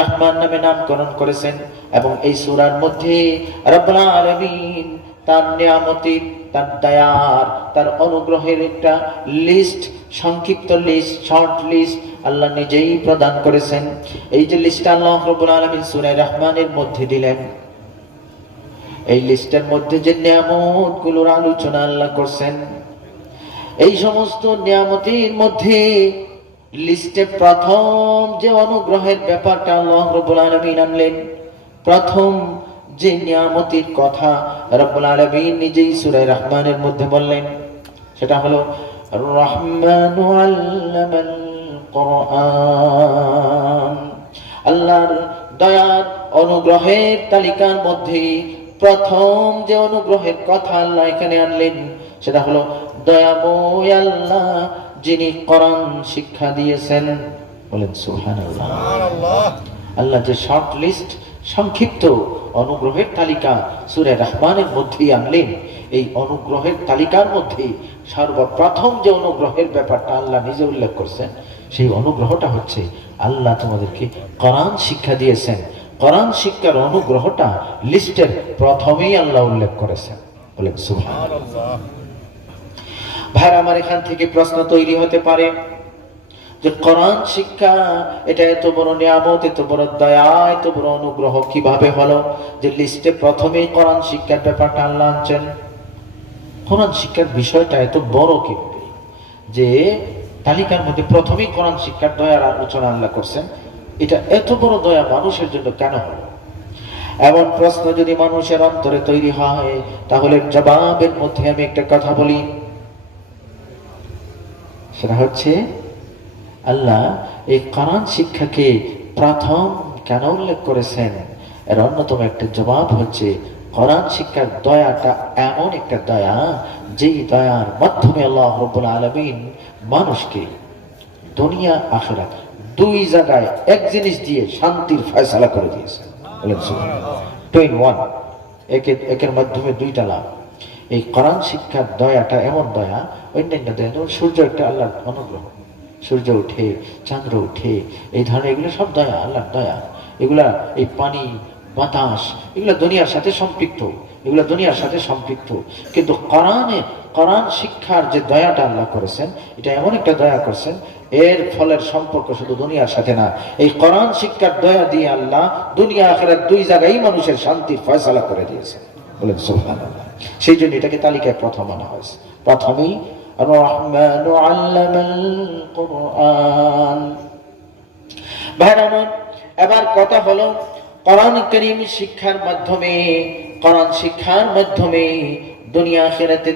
রহমান নামে নামকরণ করেছেন এবং এই সুরার মধ্যে রব্বুল তার নিয়ামতি, তার দয়ার, তার অনুগ্রহের একটা লিস্ট সংক্ষিপ্ত লিস্ট শর্ট লিস্ট আল্লাহ নিজেই প্রদান করেছেন। এই যে লিস্ট আল্লাহ রব্বুল আলামিন সূরা রহমানের মধ্যে দিলেন, এই লিস্টের মধ্যে যে নিয়ামতগুলোর আলোচনা আল্লাহ করছেন, এই সমস্ত নিয়ামতির মধ্যে লিস্টে প্রথম যে অনুগ্রহের ব্যাপারটা আল্লাহ রব্বুল আলামিন আনলেন, প্রথম যে নিয়ামতির কথা রব্বুল আলামিন নিজেই সুরাই রহমানের মধ্যে বললেন, সেটা হলো, রহমান আল্লাহর দয়ার অনুগ্রহের তালিকার মধ্যে প্রথম যে অনুগ্রহের কথা আল্লাহ এখানে আনলেন, সেটা হলো, দয়াময় আল্লাহ যিনি কোরআন শিক্ষা দিয়েছেন বলেন সুবহানাল্লাহ। আল্লাহ যে শর্ট লিস্ট সংক্ষিপ্ত অনুগ্রহের তালিকা সুরে রহমানের মধ্যেই আনলেন এই অনুগ্রহের তালিকার মধ্যে সর্বপ্রথম যে অনুগ্রহের ব্যাপারটা আল্লাহ নিজে উল্লেখ করছেন সেই অনুগ্রহটা হচ্ছে আল্লাহ তোমাদেরকে কোরআন শিক্ষা দিয়েছেন। কোরআন শিক্ষার অনুগ্রহটা লিস্টের প্রথমেই আল্লাহ উল্লেখ করেছেন। বলেন সুবহান ভাইরা আমার এখান থেকে প্রশ্ন তৈরি হতে পারে যে, কোরআন শিক্ষা, এটা এত বড় নিয়ামত, এত বড় দয়া, এত বড় অনুগ্রহ কীভাবে হলো? যে লিস্টে প্রথমেই কোরআন শিক্ষার ব্যাপারটা আল্লাহ আনছেন। কোরআন শিক্ষার বিষয়টা এত বড় কীভাবে? যে, তালিকার মধ্যে প্রথমেই কোরআন শিক্ষার দয়ার আলোচনা আল্লাহ করছেন। এটা এত বড় দয়া মানুষের জন্য কেন হলো? এমন প্রশ্ন যদি মানুষের অন্তরে তৈরি হয়, তাহলে জবাবের মধ্যে আমি একটা কথা বলি। সেটা হচ্ছে আল্লাহ এই কোরআন শিক্ষাকে প্রথম কেন উল্লেখ করেছেন? এর অন্যতম একটা জবাব হচ্ছে, কোরআন শিক্ষার দয়াটা এমন একটা দয়া, যেই দয়ার মাধ্যমে আল্লাহ রব্বুল আলমিন মানুষকে দুনিয়া, আখেরাত দুই জায়গায় এক জিনিস দিয়ে শান্তির ফয়সালা করে দিয়েছে বলেন টুইন ওয়ান একের মাধ্যমে দুইটা লাভ। এই কোরআন শিক্ষার দয়াটা এমন দয়া, অন্যান্য দয়া যেমন সূর্য একটা আল্লাহর অনুগ্রহ। সূর্য উঠে, চন্দ্র উঠে, এই ধরনের এগুলো সব দয়া, আল্লাহর দয়া। এগুলা এই পানি, বাতাস, এগুলো দুনিয়ার সাথে সম্পৃক্ত, এগুলো দুনিয়ার সাথে সম্পৃক্ত। কিন্তু কোরআনে, কোরআন শিক্ষার যে দয়াটা আল্লাহ করেছেন, এটা এমন একটা দয়া করেছেন, এর ফলের সম্পর্ক শুধু দুনিয়ার সাথে না। এই কোরআন শিক্ষার দয়া দিয়ে আল্লাহ দুনিয়া, আখেরাত দুই জায়গায় মানুষের শান্তির ফয়সালা করে দিয়েছেন। বলেন সুবহানাল্লাহ। সেই জন্য এটাকে তালিকায় প্রথম আনা হয়েছে। প্রথমেই রহমান কোরআন। ভাইরা এবার কথা হলো কোরআন করিম শিক্ষার মাধ্যমে, কোরআন শিক্ষার মাধ্যমে দুনিয়া আখিরাতে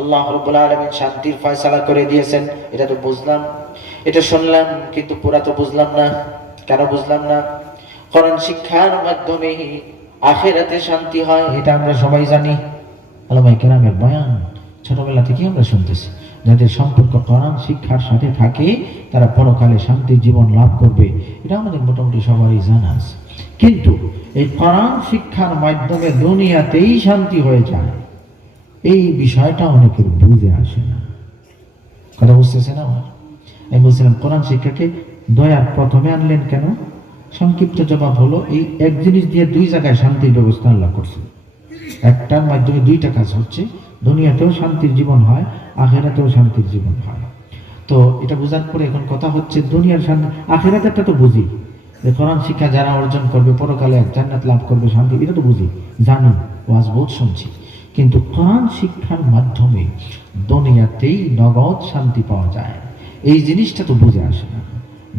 আল্লাহ রাব্বুল আলামিন শান্তির ফয়সালা করে দিয়েছেন। এটা তো বুঝলাম। এটা শুনলাম, কিন্তু পুরা তো বুঝলাম না। কেন বুঝলাম না? কোরআন শিক্ষার মাধ্যমে আখেরাতে শান্তি হয়। এটা আমরা সবাই জানি। আলামাই কেরামের বয়ান, ছোটবেলা থেকে আমরা শুনতেছি। যাদের সম্পর্ক কোরআন শিক্ষার সাথে থাকে, তারা পরকালে শান্তির জীবন লাভ করবে। এটা আমাদের মোটামুটি সবারই জানা আছে। কিন্তু এই কোরআন শিক্ষার মাধ্যমে দুনিয়াতেই শান্তি হয়ে যায়। এই বিষয়টা অনেকের বুঝে আসে না। কথা বুঝতেছেন আমার? আমি বলছিলাম, কোরআন শিক্ষাকে দয়ার প্রথমে আনলেন কেন? সংক্ষিপ্ত জবাব হলো, এই এক জিনিস দিয়ে দুই জায়গায় শান্তির ব্যবস্থা আল্লাহ করছে একটার মাধ্যমে দুইটা কাজ হচ্ছে, দুনিয়াতেও শান্তির জীবন হয়, আখেরাতেও শান্তির জীবন হয়। তো এটা বোঝার পরে এখন কথা হচ্ছে, দুনিয়ার শান্তি, আখেরাতেরটা তো বুঝি। যে কোরআন শিক্ষা যারা অর্জন করবে, পরকালে এক জান্নাত লাভ করবে, শান্তি, এটা তো বুঝি, জানি, ওয়াজ বহুত শুনছি। কিন্তু কোরআন শিক্ষার মাধ্যমে দুনিয়াতেই নগদ শান্তি পাওয়া যায়। এই জিনিসটা তো বুঝে আসে না।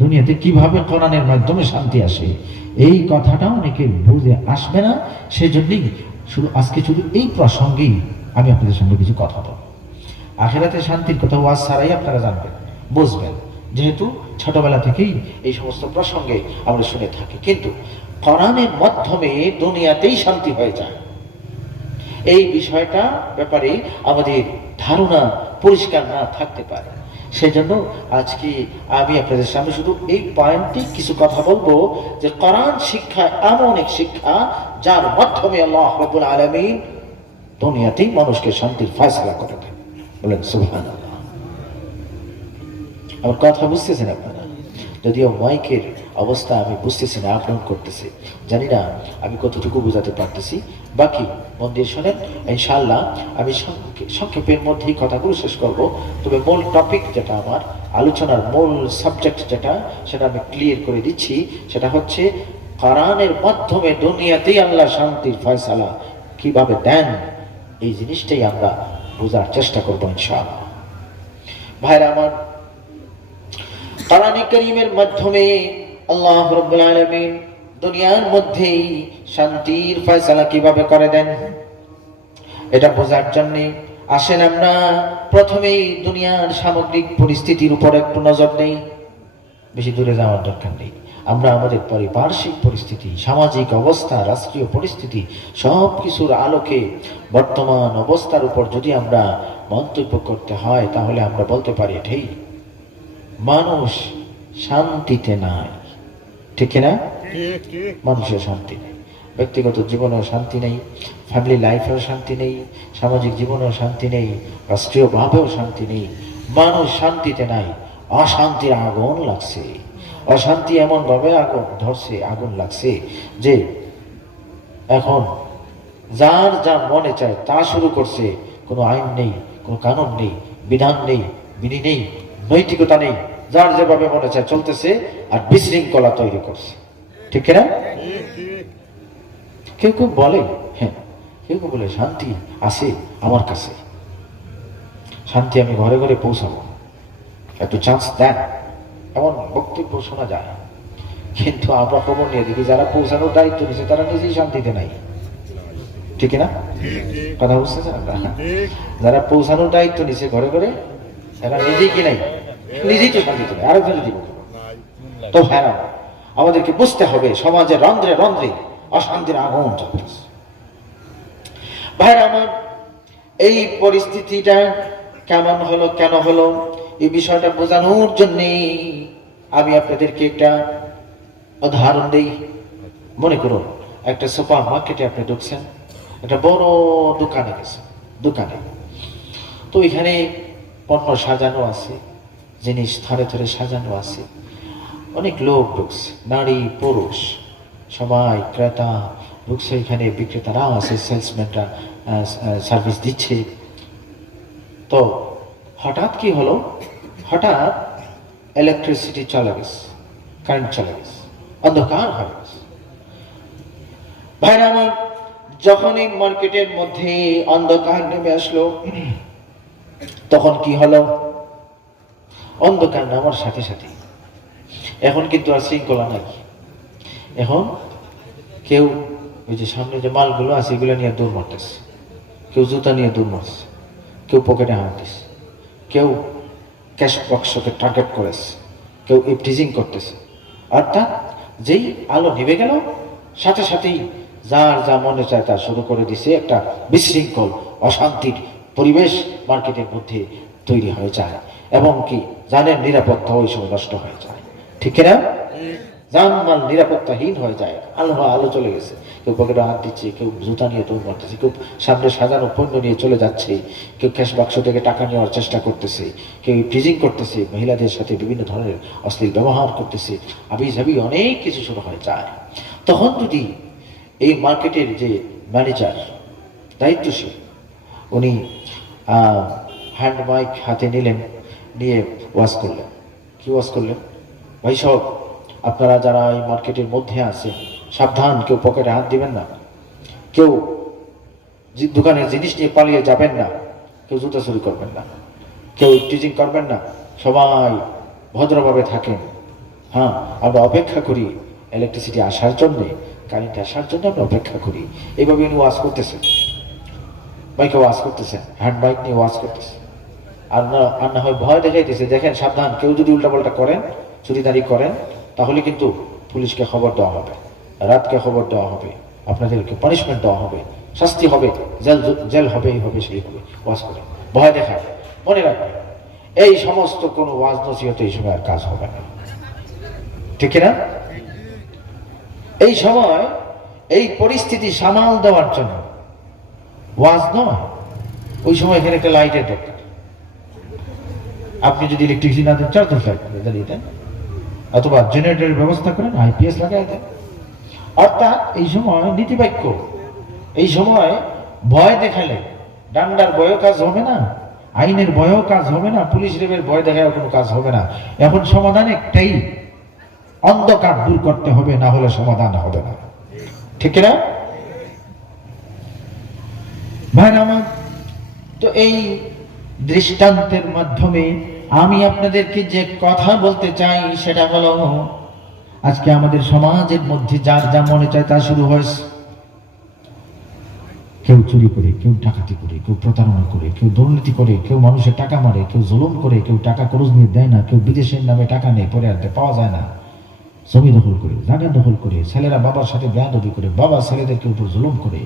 দুনিয়াতে কীভাবে কোরআনের মাধ্যমে শান্তি আসে, এই কথাটা অনেকে বুঝে আসবে না। সেজন্যই শুধু আজকে শুধু এই প্রসঙ্গেই আমি আপনাদের সঙ্গে কিছু কথা বলব। আখেরাতে শান্তির কথা ওয়াজ ছাড়াই আপনারা জানবেন, বুঝবেন। যেহেতু ছোটবেলা থেকেই এই সমস্ত প্রসঙ্গে আমরা শুনে থাকি। কিন্তু কোরআনের মাধ্যমে দুনিয়াতেই শান্তি হয়ে যায়। এই বিষয়টা ব্যাপারে আমাদের ধারণা পরিষ্কার না থাকতে পারে। সেজন্য আজকে আমি আপনাদের সামনে শুধু এই পয়েন্টে কিছু কথা বলব যে করান শিক্ষা এমন এক শিক্ষা যার মাধ্যমে আল্লাহ রবুল আলমিন দুনিয়াতেই মানুষকে শান্তির ফয়সলা করে দেন বলেন সুবহান আমার কথা বুঝতেছেন আপনারা? যদিও মাইকের অবস্থা আমি বুঝতেছি না আপলোড করতেছি। জানি না আমি কতটুকু বোঝাতে পারতেছি। বাকি, মন দিয়ে শোনেন, ইনশাআল্লাহ আমি সংক্ষেপের মধ্যেই কথাগুলো শেষ করব। তবে মূল টপিক যেটা আমার, আলোচনার মূল সাবজেক্ট যেটা, সেটা আমি ক্লিয়ার করে দিচ্ছি। সেটা হচ্ছে, কোরআনের মাধ্যমে দুনিয়াতেই আল্লাহ শান্তির ফয়সালা কীভাবে দেন, এই জিনিসটাই আমরা বোঝার চেষ্টা করব ইনশাআল্লাহ। ভাইরা আমার কোরআন করিমের মাধ্যমে আল্লাহ রব্বুল আলামিন দুনিয়ার মধ্যেই শান্তির ফয়সালা কীভাবে করে দেন? এটা বোঝার জন্য আসেন আমরা প্রথমেই দুনিয়ার সামগ্রিক পরিস্থিতির উপর একটু নজর দেই। বেশি দূরে যাওয়ার দরকার নেই। আমরা আমাদের পারিপার্শ্বিক পরিস্থিতি, সামাজিক অবস্থা, রাষ্ট্রীয় পরিস্থিতি সব কিছুর আলোকে বর্তমান অবস্থার উপর যদি আমরা মন্তব্য করতে হয়, তাহলে আমরা বলতে পারি এটাই মানুষ শান্তিতে নাই। ঠিক না মানুষের শান্তি নেই। ব্যক্তিগত জীবনেও শান্তি নেই। ফ্যামিলি লাইফেও শান্তি নেই। সামাজিক জীবনেও শান্তি নেই। রাষ্ট্রীয়ভাবেও শান্তি নেই। মানুষ শান্তিতে নাই। অশান্তির আগুন লাগছে। অশান্তি এমনভাবে আগুন ধরছে, আগুন লাগছে যে এখন যার যা মনে চায় তা শুরু করছে। কোনো আইন নেই, কোনো কানুন নেই, বিধান নেই, বিধি নেই। নৈতিকতা নেই। যার যেভাবে মনে চায় চলতেছে আর বিশৃঙ্খলা তৈরি করছে। ঠিক না ঠিক ঠিক কেউ কেউ বলে হ্যাঁ কেউ কেউ বলে, শান্তি আছে আমার কাছে। শান্তি আমি ঘরে ঘরে পৌঁছাবো। একটু চান্স দেন। এমন বক্তব্য শোনা যায়। কিন্তু আমরা খবর নিয়ে দেখি যারা পৌঁছানোর দায়িত্ব নিচ্ছে তারা নিজেই শান্তিতে নাই। ঠিক না কথা বুঝতেছেন যারা পৌঁছানোর দায়িত্ব নিচ্ছে ঘরে ঘরে, তারা নিজেই কি নাই? নিজেই তো শান্তিতে নেই আরেকজন দিব। তো হ্যাঁ আমাদেরকে বুঝতে হবে, সমাজের রন্ধ্রে রন্ধ্রে অশান্তির আগুন চলতেছে। ভাইরা আমার, এই পরিস্থিতিটা কেমন হলো, কেন হলো, এই বিষয়টা বোঝানোর জন্য আমি আপনাদেরকে একটা উদাহরণ দিই। মনে করুন, একটা সুপার মার্কেটে আপনি ঢুকছেন, একটা বড় দোকানে গেছেন, দোকানে। তো এখানে পণ্য সাজানো আছে জিনিস থরে থরে সাজানো আছে। অনেক লোক ঢুকছে, নারী, পুরুষ, সবাই, ক্রেতা, ঢুকছে এখানে বিক্রেতারাও আছে সেলসম্যানরা সার্ভিস দিচ্ছে। তো হঠাৎ কি হলো? হঠাৎ ইলেকট্রিসিটি চলে গেছে কারেন্ট চলে গেছে, অন্ধকার হয়ে গেছে। ভাইরা আমার, যখনই মার্কেটের মধ্যে অন্ধকার নেমে আসলো, তখন কি হলো? অন্ধকার নামার সাথে সাথে। এখন কিন্তু আর শৃঙ্খলা নাই। এখন কেউ ওই যে সামনে যে মালগুলো আছে, এগুলো নিয়ে দৌড় মারতেছে। কেউ জুতা নিয়ে দৌড় মারছে কেউ পকেটে হাত দিছে। কেউ ক্যাশ বক্সকে টার্গেট করেছে। কেউ ইপটিজিং করতেছে। অর্থাৎ যেই আলো নিভে গেল, সাথে সাথেই যার যা মনে চায় তা শুরু করে দিছে একটা বিশৃঙ্খল, অশান্তির পরিবেশ মার্কেটের মধ্যে। তৈরি হয়ে যায় এবং কি জানের নিরাপত্তা ওই সময় নষ্ট হয়ে যায়। ঠিক না জানমাল নিরাপত্তাহীন হয়ে যায়। আলো আলো চলে গেছে। কেউ পকেটে হাত দিচ্ছে, কেউ জুতা নিয়ে দৌড় মারতেছে, কেউ সামনে সাজানো পণ্য নিয়ে চলে যাচ্ছে, কেউ ক্যাশ বাক্স থেকে টাকা নেওয়ার চেষ্টা করতেছে, কেউ ফ্রিজিং করতেছে, মহিলাদের সাথে বিভিন্ন ধরনের অশ্লীল ব্যবহার করতেছে। আবি ঝাবি অনেক কিছু শুরু হয়ে যায়। তখন যদি এই মার্কেটের যে ম্যানেজার, দায়িত্বশীল, উনি হ্যান্ড মাইক হাতে নিলেন, নিয়ে ওয়াজ করলেন। কি ওয়াজ করলেন? ভাই সব আপনারা যারা এই মার্কেটের মধ্যে আছে সাবধান, কেউ পকেটে হাত দিবেন না। কেউ দোকানের জিনিস নিয়ে পালিয়ে যাবেন না। কেউ জুতা চুরি করবেন না। কেউ টিচিং করবেন না। সবাই ভদ্রভাবে থাকেন। হ্যাঁ আমরা অপেক্ষা করি ইলেকট্রিসিটি আসার জন্যে কারেন্ট আসার জন্য আমরা অপেক্ষা করি। এইভাবে উনি ওয়াজ করতেছেন। বাইকে ওয়াজ করতেছেন হ্যান্ড বাইক নিয়ে ওয়াজ করতেছে আর না আর না হয় ভয় দেখাইতেছে, দেখেন, সাবধান, কেউ যদি উল্টাপাল্টা করেন চুরিদারি করেন, তাহলে কিন্তু পুলিশকে খবর দেওয়া হবে, রাতকে খবর দেওয়া হবে, আপনাদেরকে পানিশমেন্ট দেওয়া হবে, শাস্তি হবে, জেল জেল হবে, এই হবে, সেই হবে, ওয়াজ করে। ভয় দেখায়। মনে রাখবেন, এই সমস্ত কোনো ওয়াজ নসিহত এই সময় আর কাজ হবে না। ঠিক না এই সময় এই পরিস্থিতি সামাল দেওয়ার জন্য ওয়াজ নয়। ওই সময় এখানে একটা লাইটের দরকার। আপনি যদি ইলেকট্রিসিটি না দেন চার দশ লাইট জ্বালিয়ে দেন। অথবা জেনারেটরের ব্যবস্থা করেন আইপিএস লাগাই দেন। অর্থাৎ এই সময় নীতিবাক্য, এই সময় ভয় দেখালে ডান্ডার বয়ও কাজ হবে না, আইনের বয়ও কাজ হবে না, পুলিশ রেবের ভয় দেখায় কোনো কাজ হবে না। এখন সমাধান একটাই, অন্ধকার দূর করতে হবে, না হলে সমাধান হবে না। ঠিক না ভাইরা আমার, তো এই দৃষ্টান্তের মাধ্যমে আমি আপনাদেরকে যে কথা বলতে চাই সেটা হলো, আজকে আমাদের সমাজের মধ্যে যার যা মনে চায় তা শুরু হয়েছে কেউ চুরি করে, কেউ ডাকাতি করে, কেউ প্রতারণা করে, কেউ দুর্নীতি করে, কেউ মানুষের টাকা মারে, কেউ জুলুম করে, কেউ টাকা খরচ নিয়ে দেয় না, কেউ বিদেশের নামে টাকা নেই পরে আর পাওয়া যায় না। জমি দখল করে, জায়গা দখল করে, ছেলেরা বাবার সাথে বেয়াদবি করে, বাবা ছেলেদেরকে উপর জুলুম করে।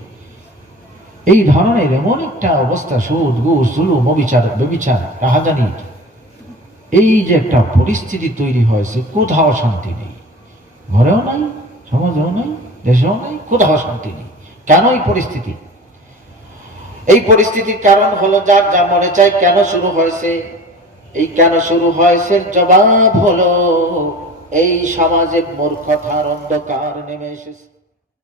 এই ধরনের এমন একটা অবস্থা, সুদ, ঘুষ, জুলুম, অবিচার বেবিচার রাহাজানি। এই যে একটা পরিস্থিতি তৈরি হয়েছে, কোথাও শান্তি নেই। ঘরেও নাই, সমাজেও নাই, দেশেও নাই, কোথাও শান্তি নেই। কেন এই পরিস্থিতি? এই পরিস্থিতির কারণ হলো যার যা মনে চায় কেন শুরু হয়েছে। এই কেন শুরু হয়েছে জবাব হলো, এই সমাজে মূর্খতার অন্ধকার নেমে এসেছে।